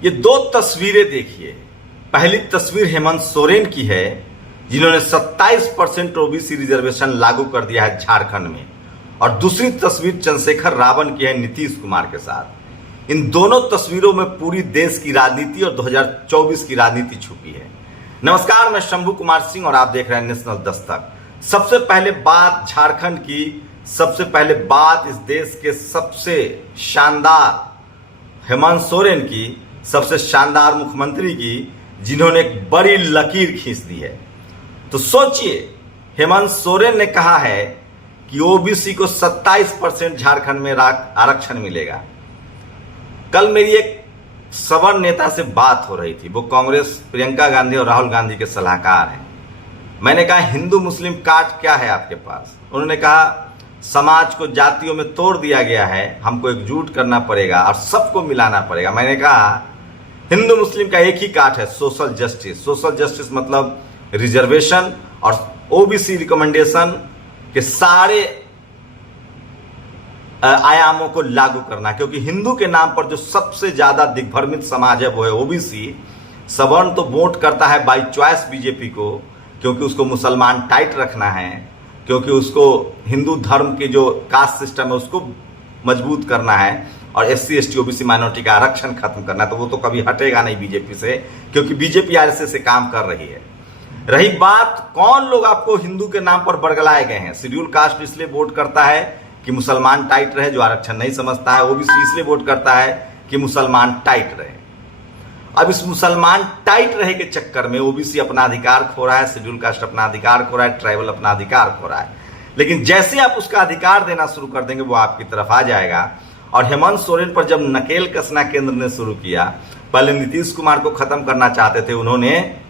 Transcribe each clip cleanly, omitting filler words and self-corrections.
ये दो तस्वीरें देखिए। पहली तस्वीर हेमंत सोरेन की है, जिन्होंने 27% ओबीसी रिजर्वेशन लागू कर दिया है झारखंड में, और दूसरी तस्वीर चंद्रशेखर रावण की है नीतीश कुमार के साथ। इन दोनों तस्वीरों में पूरी देश की राजनीति और 2024 की राजनीति छुपी है। नमस्कार, मैं शंभू कुमार सिंह और आप देख रहे हैं नेशनल दस्तक। सबसे पहले बात झारखंड की, सबसे पहले बात इस देश के सबसे शानदार हेमंत सोरेन की, सबसे शानदार मुख्यमंत्री की, जिन्होंने एक बड़ी लकीर खींच दी है। तो सोचिए, हेमंत सोरेन ने कहा है कि ओबीसी को 27% झारखंड में आरक्षण मिलेगा। कल मेरी एक सवर्ण नेता से बात हो रही थी, वो कांग्रेस प्रियंका गांधी और राहुल गांधी के सलाहकार हैं। मैंने कहा, हिंदू मुस्लिम काट क्या है आपके पास? उन्होंने कहा, समाज को जातियों में तोड़ दिया गया है, हमको एकजुट करना पड़ेगा और सबको मिलाना पड़ेगा। मैंने कहा, हिंदू मुस्लिम का एक ही काट है, सोशल जस्टिस। सोशल जस्टिस मतलब रिजर्वेशन और ओबीसी रिकमेंडेशन के सारे आयामों को लागू करना, क्योंकि हिंदू के नाम पर जो सबसे ज्यादा दिग्भ्रमित समाज है वो है ओबीसी। सवर्ण तो वोट करता है बाई चॉइस बीजेपी को, क्योंकि उसको मुसलमान टाइट रखना है, क्योंकि उसको हिंदू धर्म के जो कास्ट सिस्टम है उसको मजबूत करना है, और एससी एसटी ओबीसी माइनॉरिटी का आरक्षण खत्म करना है। तो वो तो कभी हटेगा नहीं बीजेपी से, क्योंकि बीजेपी आरएसएस से काम कर रही है। रही बात कौन लोग आपको हिंदू के नाम पर बरगलाए गए हैं, शेड्यूल कास्ट इसलिए वोट करता है कि मुसलमान टाइट रहे, जो आरक्षण नहीं समझता है। ओबीसी इसलिए वोट करता है कि मुसलमान टाइट रहे। अब इस मुसलमान टाइट रहे के चक्कर में ओबीसी अपना अधिकार खो रहा है, शेड्यूल कास्ट अपना अधिकार खो रहा है, ट्राइबल अपना अधिकार खो रहा है। लेकिन जैसे आप उसका अधिकार देना शुरू कर देंगे, वो आपकी तरफ आ जाएगा। और हेमंत सोरेन पर जब नकेल कसना केंद्र ने शुरू किया, पहले नीतीश कुमार को खत्म करना चाहते थे, उन्होंने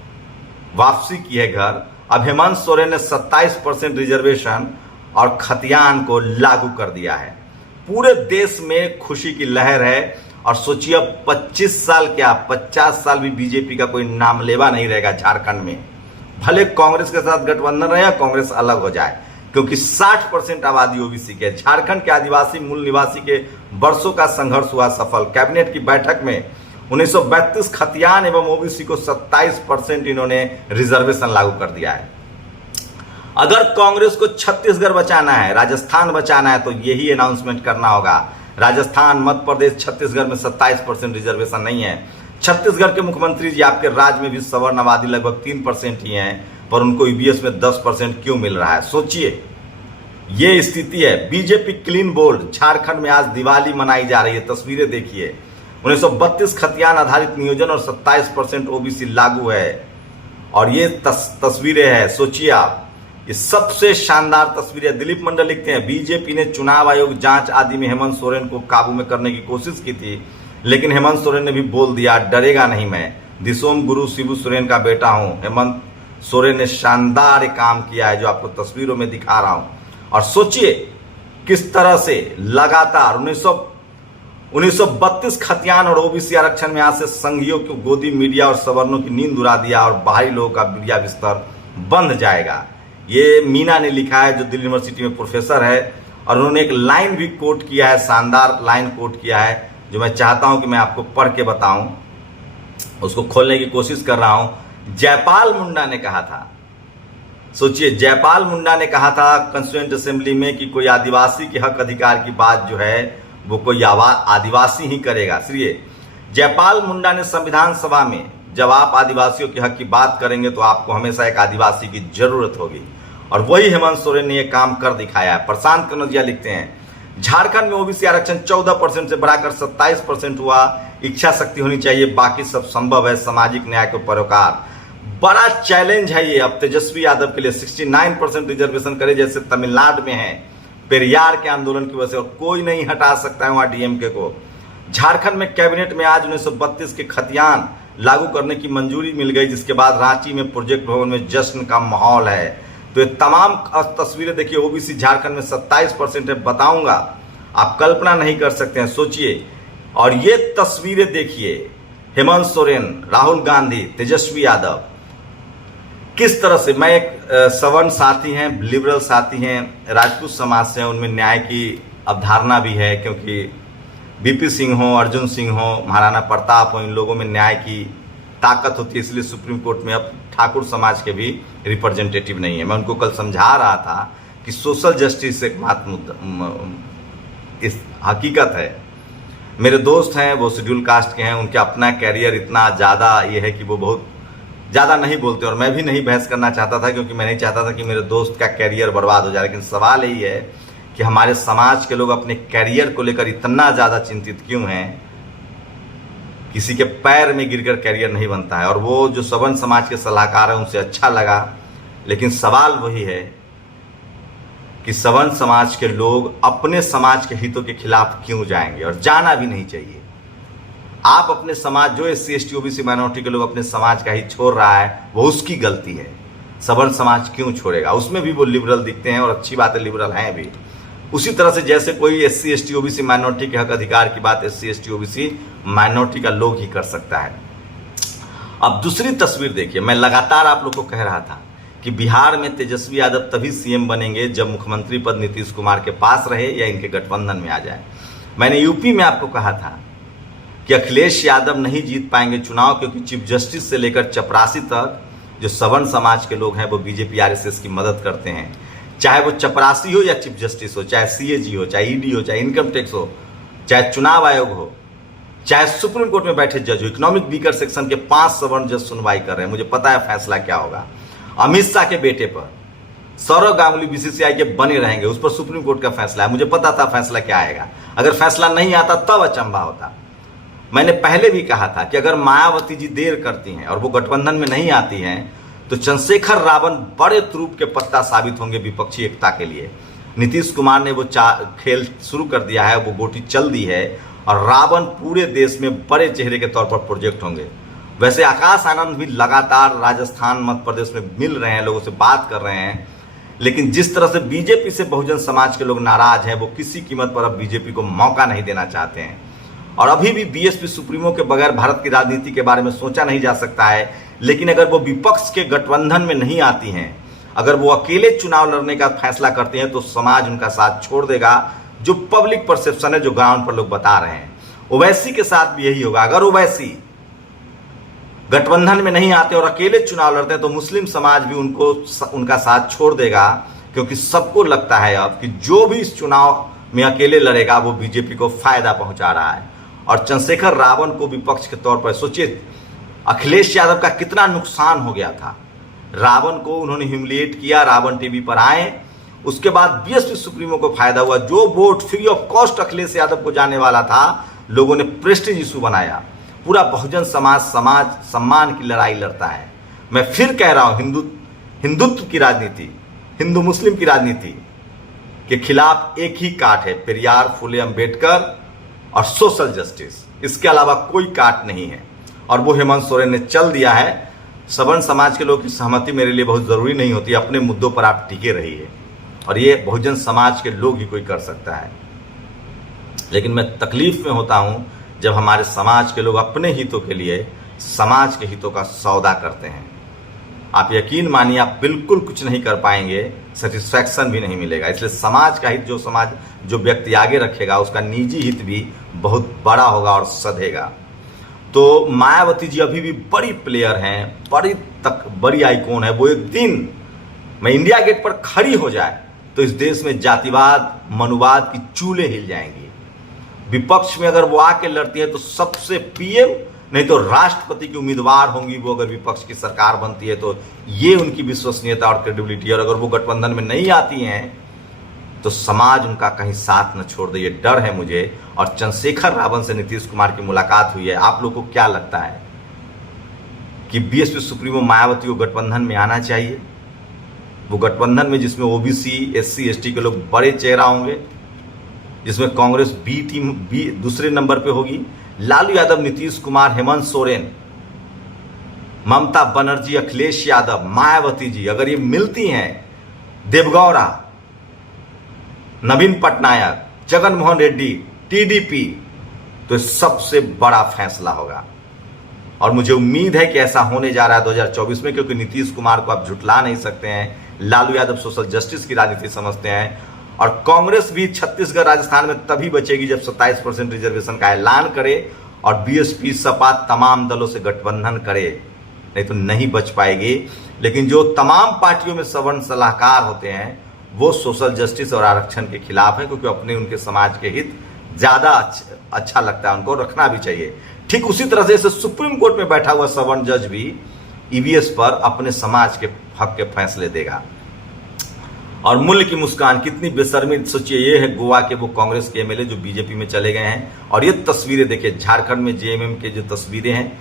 वापसी की है घर। अब हेमंत सोरेन ने 27% रिजर्वेशन और खतियान को लागू कर दिया है। पूरे देश में खुशी की लहर है। और सोचिए, अब 25 साल क्या 50 साल भी बीजेपी का कोई नाम लेवा नहीं रहेगा झारखंड में। भले कांग्रेस के साथ गठबंधन रहे या कांग्रेस अलग हो जाए, क्योंकि 60% आबादी ओबीसी के। झारखंड के आदिवासी मूल निवासी के वर्षों का संघर्ष हुआ सफल। कैबिनेट की बैठक में 1932 खतियान एवं ओबीसी को 27% इन्होंने रिजर्वेशन लागू कर दिया है। अगर कांग्रेस को छत्तीसगढ़ बचाना है, राजस्थान बचाना है, तो यही अनाउंसमेंट करना होगा। राजस्थान, मध्य प्रदेश, छत्तीसगढ़ में 27% रिजर्वेशन नहीं है। छत्तीसगढ़ के मुख्यमंत्री जी, आपके राज्य में भी सवर्ण आबादी लगभग 3% ही है, पर उनको ईवीएस में 10% क्यों मिल रहा है? सोचिए, ये स्थिति है। BJP clean bowled. झारखंड में आज दिवाली मनाई जा रही है, तस्वीरें देखिए। 1932 खतियान आधारित नियोजन और 27% ओबीसी लागू है, और ये तस्वीरें हैं। सोचिए आप, ये सबसे शानदार तस्वीरें। दिलीप मंडल लिखते हैं, बीजेपी ने चुनाव आयोग जांच आदि में हेमंत सोरेन को काबू में करने की कोशिश की थी, लेकिन हेमंत सोरेन ने भी बोल दिया, डरेगा नहीं मैं, दिसोम गुरु शिबू सोरेन का बेटा हूं। हेमंत सोरेन ने शानदार काम किया है, जो आपको तस्वीरों में दिखा रहा हूं। और सोचिए किस तरह से लगातार 1932 खतियान और ओबीसी आरक्षण में आज से संघियों की गोदी मीडिया और सवर्णों की नींद उड़ा दिया, और बाहरी लोगों का बिरिया बिस्तर बंद जाएगा। ये मीना ने लिखा है, जो दिल्ली यूनिवर्सिटी में प्रोफेसर है, और उन्होंने एक लाइन भी कोट किया है, शानदार लाइन कोट किया है, जो मैं चाहता हूं कि मैं आपको पढ़ के बताऊं। उसको खोलने की कोशिश कर रहा हूं। जयपाल मुंडा ने कहा था, सोचिए, जयपाल मुंडा ने कहा था कंस्टिट्यूएंट असेंबली में कि कोई आदिवासी के हक अधिकार की बात जो है वो कोई आदिवासी ही करेगा। इसलिए जयपाल मुंडा ने संविधान सभा में, जब आप आदिवासियों के हक की बात करेंगे तो आपको हमेशा एक आदिवासी की जरूरत होगी, और वही हेमंत सोरेन ने यह काम कर दिखाया है। प्रशांत कनौजिया लिखते हैं, झारखंड में ओबीसी आरक्षण 14% से बढ़ाकर 27% हुआ। इच्छा शक्ति होनी चाहिए, बाकी सब संभव है। सामाजिक न्याय को परोकार। बड़ा चैलेंज है ये अब तेजस्वी यादव के लिए। 69% रिजर्वेशन करे, जैसे तमिलनाडु में है, पेरियार के आंदोलन की वजह से, और कोई नहीं हटा सकता है वहां डीएमके को। झारखंड में कैबिनेट में आज 1932 के खतियान लागू करने की मंजूरी मिल गई, जिसके बाद रांची में प्रोजेक्ट भवन में जश्न का माहौल है। तो ये तमाम तस्वीरें देखिए। ओबीसी झारखंड में 27% है, बताऊंगा, आप कल्पना नहीं कर सकते हैं। सोचिए, और ये तस्वीरें देखिए, हेमंत सोरेन, राहुल गांधी, तेजस्वी यादव, किस तरह से। मैं एक सवर्ण साथी हैं, लिबरल साथी हैं, राजपूत समाज से हैं, उनमें न्याय की अवधारणा भी है, क्योंकि बीपी सिंह हो, अर्जुन सिंह हो, महाराणा प्रताप हो, इन लोगों में न्याय की ताकत होती है, इसलिए सुप्रीम कोर्ट में अब ठाकुर समाज के भी रिप्रेजेंटेटिव नहीं है। मैं उनको कल समझा रहा था कि सोशल जस्टिस एक इस हकीकत है। मेरे दोस्त हैं, वो शेड्यूल कास्ट के हैं, उनके अपना कैरियर इतना ज़्यादा ये है कि वो बहुत ज़्यादा नहीं बोलते, और मैं भी नहीं बहस करना चाहता था क्योंकि मैं नहीं चाहता था कि मेरे दोस्त का कैरियर बर्बाद हो जाए। लेकिन सवाल यही है कि हमारे समाज के लोग अपने कैरियर को लेकर इतना ज़्यादा चिंतित क्यों हैं। किसी के पैर में गिरकर कैरियर नहीं बनता है, और वो जो सवर्ण समाज के सलाहकार हैं उनसे अच्छा लगा, लेकिन सवाल वही है कि सवर्ण समाज के लोग अपने समाज के हितों के खिलाफ क्यों जाएंगे, और जाना भी नहीं चाहिए। आप अपने समाज, जो SC ST OBC माइनॉरिटी के लोग अपने समाज का हित छोड़ रहा है वो उसकी गलती है। सवर्ण समाज क्यों छोड़ेगा? उसमें भी वो लिबरल दिखते हैं, और अच्छी बात है, लिबरल हैं भी। उसी तरह से जैसे कोई SC ST OBC माइनॉरिटी के हक अधिकार की बात SC ST OBC माइनॉरिटी का लोग ही कर सकता है। अब दूसरी तस्वीर देखिए, मैं लगातार आप लोग को कह रहा था कि बिहार में तेजस्वी यादव तभी CM बनेंगे जब मुख्यमंत्री पद नीतीश कुमार के पास रहे या इनके गठबंधन में आ जाए। मैंने यूपी में आपको कहा था कि अखिलेश यादव नहीं जीत पाएंगे चुनाव, क्योंकि चीफ जस्टिस से लेकर चपरासी तक जो सवर्ण समाज के लोग हैं वो BJP RSS की मदद करते हैं। चाहे वो चपरासी हो या चीफ जस्टिस हो, चाहे CAG हो, चाहे ED हो, चाहे इनकम टैक्स हो, चाहे चुनाव आयोग हो, चाहे सुप्रीम कोर्ट में बैठे जज हो। इकोनॉमिक वीकर सेक्शन के 5 सवर्ण जज सुनवाई कर रहे हैं। मुझे पता है फैसला क्या होगा। अमित शाह के बेटे पर सौरव गांगुली BCCI के बने रहेंगे, उस पर सुप्रीम कोर्ट का फैसला है। मुझे पता था फैसला क्या आएगा। अगर फैसला नहीं आता तब अचंभा होता। मैंने पहले भी कहा था कि अगर मायावती जी देर करती हैं और वो गठबंधन में नहीं आती हैं तो चंद्रशेखर रावण बड़े तुरूप के पत्ता साबित होंगे विपक्षी एकता के लिए। नीतीश कुमार ने वो खेल शुरू कर दिया है, वो गोटी चल दी है, और रावण पूरे देश में बड़े चेहरे के तौर पर प्रोजेक्ट होंगे। वैसे आकाश आनंद भी लगातार राजस्थान मध्य प्रदेश में मिल रहे हैं, लोगों से बात कर रहे हैं, लेकिन जिस तरह से BJP से बहुजन समाज के लोग नाराज हैं, वो किसी कीमत पर अब BJP को मौका नहीं देना चाहते हैं। और अभी भी BSP सुप्रीमो के बगैर भारत की राजनीति के बारे में सोचा नहीं जा सकता है। लेकिन अगर वो विपक्ष के गठबंधन में नहीं आती हैं, अगर वो अकेले चुनाव लड़ने का फैसला करते हैं, तो समाज उनका साथ छोड़ देगा। जो पब्लिक परसेप्शन है, जो ग्राउंड पर लोग बता रहे हैं, ओवैसी के साथ भी यही होगा। अगर ओवैसी गठबंधन में नहीं आते और अकेले चुनाव लड़ते हैं तो मुस्लिम समाज भी उनका साथ छोड़ देगा, क्योंकि सबको लगता है अब कि जो भी इस चुनाव में अकेले लड़ेगा वो BJP को फायदा पहुंचा रहा है। और चंद्रशेखर रावण को विपक्ष के तौर पर, सोचिए अखिलेश यादव का कितना नुकसान हो गया था। रावण को उन्होंने ह्यूमिलिएट किया, रावण टीवी पर आए, उसके बाद BSP सुप्रीमो को फायदा हुआ। जो vote free of cost Akhilesh Yadav को जाने वाला था, लोगों ने प्रेस्टीज इशू बनाया। पूरा बहुजन समाज सम्मान की लड़ाई लड़ता है। मैं फिर कह रहा हूं, हिंदुत्व की राजनीति, हिंदू मुस्लिम की राजनीति के खिलाफ एक ही काट है, पेरियार, फुले अंबेडकर और सोशल जस्टिस। इसके अलावा कोई काट नहीं है, और वो हेमंत सोरेन ने चल दिया है। सवर्ण समाज के लोगों की सहमति मेरे लिए बहुत जरूरी नहीं होती। अपने मुद्दों पर आप टिके रहिए, और ये बहुजन समाज के लोग ही कोई कर सकता है। लेकिन मैं तकलीफ में होता हूं जब हमारे समाज के लोग अपने हितों के लिए समाज के हितों का सौदा करते हैं। आप यकीन मानिए, आप बिल्कुल कुछ नहीं कर पाएंगे, सेटिस्फैक्शन भी नहीं मिलेगा। इसलिए समाज का हित जो व्यक्ति आगे रखेगा, उसका निजी हित भी बहुत बड़ा होगा और सधेगा। तो मायावती जी अभी भी बड़ी प्लेयर हैं, बड़ी आइकॉन है। वो एक दिन मैं इंडिया गेट पर खड़ी हो जाए तो इस देश में जातिवाद, मनुवाद की चूल्हे हिल जाएंगी। विपक्ष में अगर वो आके लड़ती है तो सबसे PM नहीं तो राष्ट्रपति की उम्मीदवार होंगी वो। अगर विपक्ष की सरकार बनती है तो ये उनकी विश्वसनीयता और क्रेडिबिलिटी। और अगर वो गठबंधन में नहीं आती हैं तो समाज उनका कहीं साथ न छोड़ दे, ये डर है मुझे। और चंद्रशेखर रावण से नीतीश कुमार की मुलाकात हुई है। आप लोग को क्या लगता है कि BSP सुप्रीमो मायावती को गठबंधन में आना चाहिए? वो गठबंधन में जिसमें OBC, SC ST के लोग बड़े चेहरा होंगे, जिसमें कांग्रेस B दूसरे नंबर पे होगी, लालू यादव, नीतीश कुमार, हेमंत सोरेन, ममता बनर्जी, अखिलेश यादव, मायावती जी, अगर ये मिलती हैं, देवगौड़ा, नवीन पटनायक, जगन मोहन रेड्डी, TDP, तो सबसे बड़ा फैसला होगा। और मुझे उम्मीद है कि ऐसा होने जा रहा है 2024 में, क्योंकि नीतीश कुमार को आप झुटला नहीं सकते हैं। लालू यादव सोशल जस्टिस की राजनीति समझते हैं, और कांग्रेस भी छत्तीसगढ़ राजस्थान में तभी बचेगी जब 27% रिजर्वेशन का ऐलान करे और बीएसपी सपा तमाम दलों से गठबंधन करे, नहीं तो नहीं बच पाएगी। लेकिन जो तमाम पार्टियों में सवर्ण सलाहकार होते हैं वो सोशल जस्टिस और आरक्षण के खिलाफ है, क्योंकि अपने उनके समाज के हित ज्यादा अच्छा लगता है, उनको रखना भी चाहिए। ठीक उसी तरह से सुप्रीम कोर्ट में बैठा हुआ सवर्ण जज भी ईवीएस पर अपने समाज के हक के फैसले देगा। और मूल्य की मुस्कान कितनी बेशर्मी, सोचिए ये है गोवा के वो कांग्रेस के एमएलए जो बीजेपी में चले गए हैं, और ये तस्वीरें देखिए झारखंड में जेएमएम के जो तस्वीरें हैं,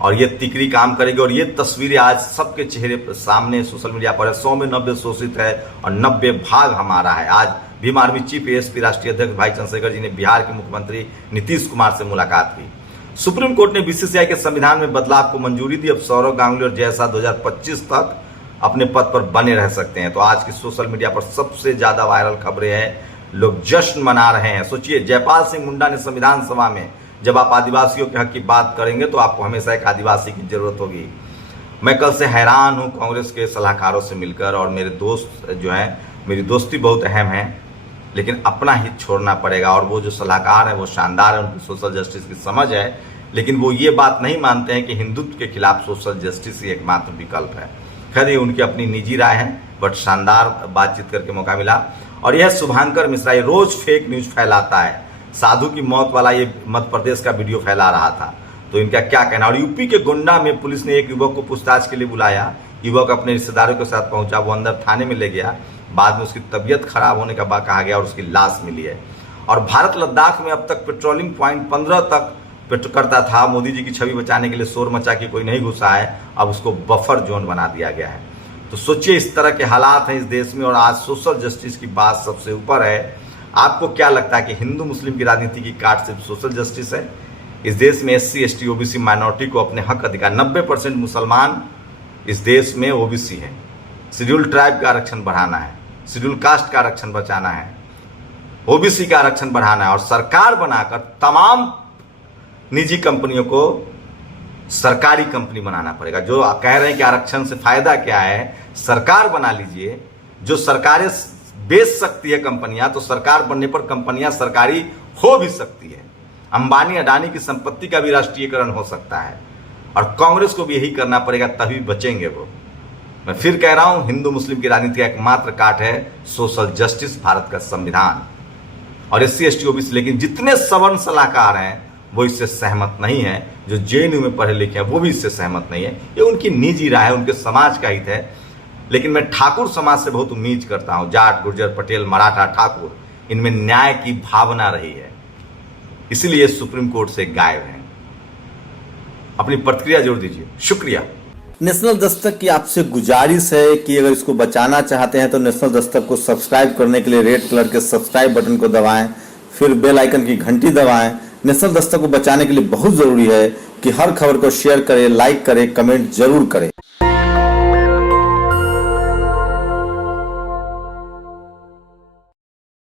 और ये तिकरी काम करेगी। और ये तस्वीरें आज सबके चेहरे सामने सोशल मीडिया पर है। 100 में 90 शोषित है और 90 भाग हमारा है। आज भीम आर्मी चीफ एएसपी राष्ट्रीय अध्यक्ष भाई चंद्रशेखर जी ने बिहार के मुख्यमंत्री नीतीश कुमार से मुलाकात की। सुप्रीम कोर्ट ने बीसीसीआई के संविधान में बदलाव को मंजूरी दी। अब सौरव गांगुली और जय शाह 2025 तक अपने पद पर बने रह सकते हैं। तो आज की सोशल मीडिया पर सबसे ज्यादा वायरल खबरें हैं, लोग जश्न मना रहे हैं। सोचिए जयपाल सिंह मुंडा ने संविधान सभा में, जब आप आदिवासियों के हक की बात करेंगे तो आपको हमेशा एक आदिवासी की जरूरत होगी। मैं कल से हैरान हूं कांग्रेस के सलाहकारों से मिलकर, और मेरे दोस्त जो हैं, मेरी दोस्ती बहुत अहम है, लेकिन अपना हित छोड़ना पड़ेगा। और वो जो सलाहकार हैं वो शानदार है, उनकी सोशल जस्टिस की समझ है, लेकिन वो ये बात नहीं मानते हैं कि हिंदुत्व के खिलाफ सोशल जस्टिस ही एकमात्र विकल्प है। खैर ये उनकी अपनी निजी राय है, बट शानदार बातचीत करके मौका मिला। और यह शुभांकर मिश्रा, ये रोज फेक न्यूज फैलाता है। साधु की मौत वाला ये मध्य प्रदेश का वीडियो फैला रहा था, तो इनका क्या कहना। और यूपी के गोंडा में पुलिस ने एक युवक को पूछताछ के लिए बुलाया। युवक अपने रिश्तेदारों के साथ पहुंचा, वो अंदर थाने में ले गया। बाद में उसकी तबीयत खराब होने का कहा गया और उसकी लाश मिली है। और भारत लद्दाख में अब तक पेट्रोलिंग पॉइंट 15 तक करता था। मोदी जी की छवि बचाने के लिए शोर मचा के कोई नहीं घुसा है, अब उसको बफर जोन बना दिया गया है। तो सोचिए इस तरह के हालात हैं इस देश में, और आज सोशल जस्टिस की बात सबसे ऊपर है। आपको क्या लगता है कि हिंदू मुस्लिम की राजनीति की काट सिर्फ सोशल जस्टिस है? इस देश में एससी एसटी ओबीसी माइनॉरिटी को अपने हक अधिकार, 90% मुसलमान इस देश में ओबीसी है। शेड्यूल ट्राइब का आरक्षण बढ़ाना है, शेड्यूल कास्ट का आरक्षण बचाना है, ओबीसी का आरक्षण बढ़ाना है, और सरकार बनाकर तमाम निजी कंपनियों को सरकारी कंपनी बनाना पड़ेगा। जो कह रहे हैं कि आरक्षण से फायदा क्या है, सरकार बना लीजिए। जो सरकारें बेच सकती है कंपनियां, तो सरकार बनने पर कंपनियां सरकारी हो भी सकती है। अंबानी अडानी की संपत्ति का भी राष्ट्रीयकरण हो सकता है, और कांग्रेस को भी यही करना पड़ेगा, तभी बचेंगे वो। मैं फिर कह रहा हूं, हिंदू मुस्लिम की राजनीति का एकमात्र काट है सोशल जस्टिस, भारत का संविधान और एससी एसटी ओबीसी। लेकिन जितने सवर्ण सलाहकार हैं वो इससे सहमत नहीं है। जो जेएनयू में पढ़े लिखे हैं वो भी इससे सहमत नहीं है। ये उनकी निजी राय है, उनके समाज का हित है। लेकिन मैं ठाकुर समाज से बहुत उम्मीद करता हूं, जाट गुर्जर पटेल मराठा ठाकुर, इनमें न्याय की भावना रही है, इसीलिए सुप्रीम कोर्ट से गायब हैं। अपनी प्रतिक्रिया जरूर दीजिए, शुक्रिया। नेशनल दस्तक की आपसे गुजारिश है कि अगर इसको बचाना चाहते हैं तो नेशनल दस्तक को सब्सक्राइब करने के लिए रेड कलर के सब्सक्राइब बटन को दबाएं, फिर बेल आइकन की घंटी दबाएं। नेशनल दस्तक को बचाने के लिए बहुत जरूरी है कि हर खबर को शेयर करें, लाइक करें, कमेंट जरूर करें।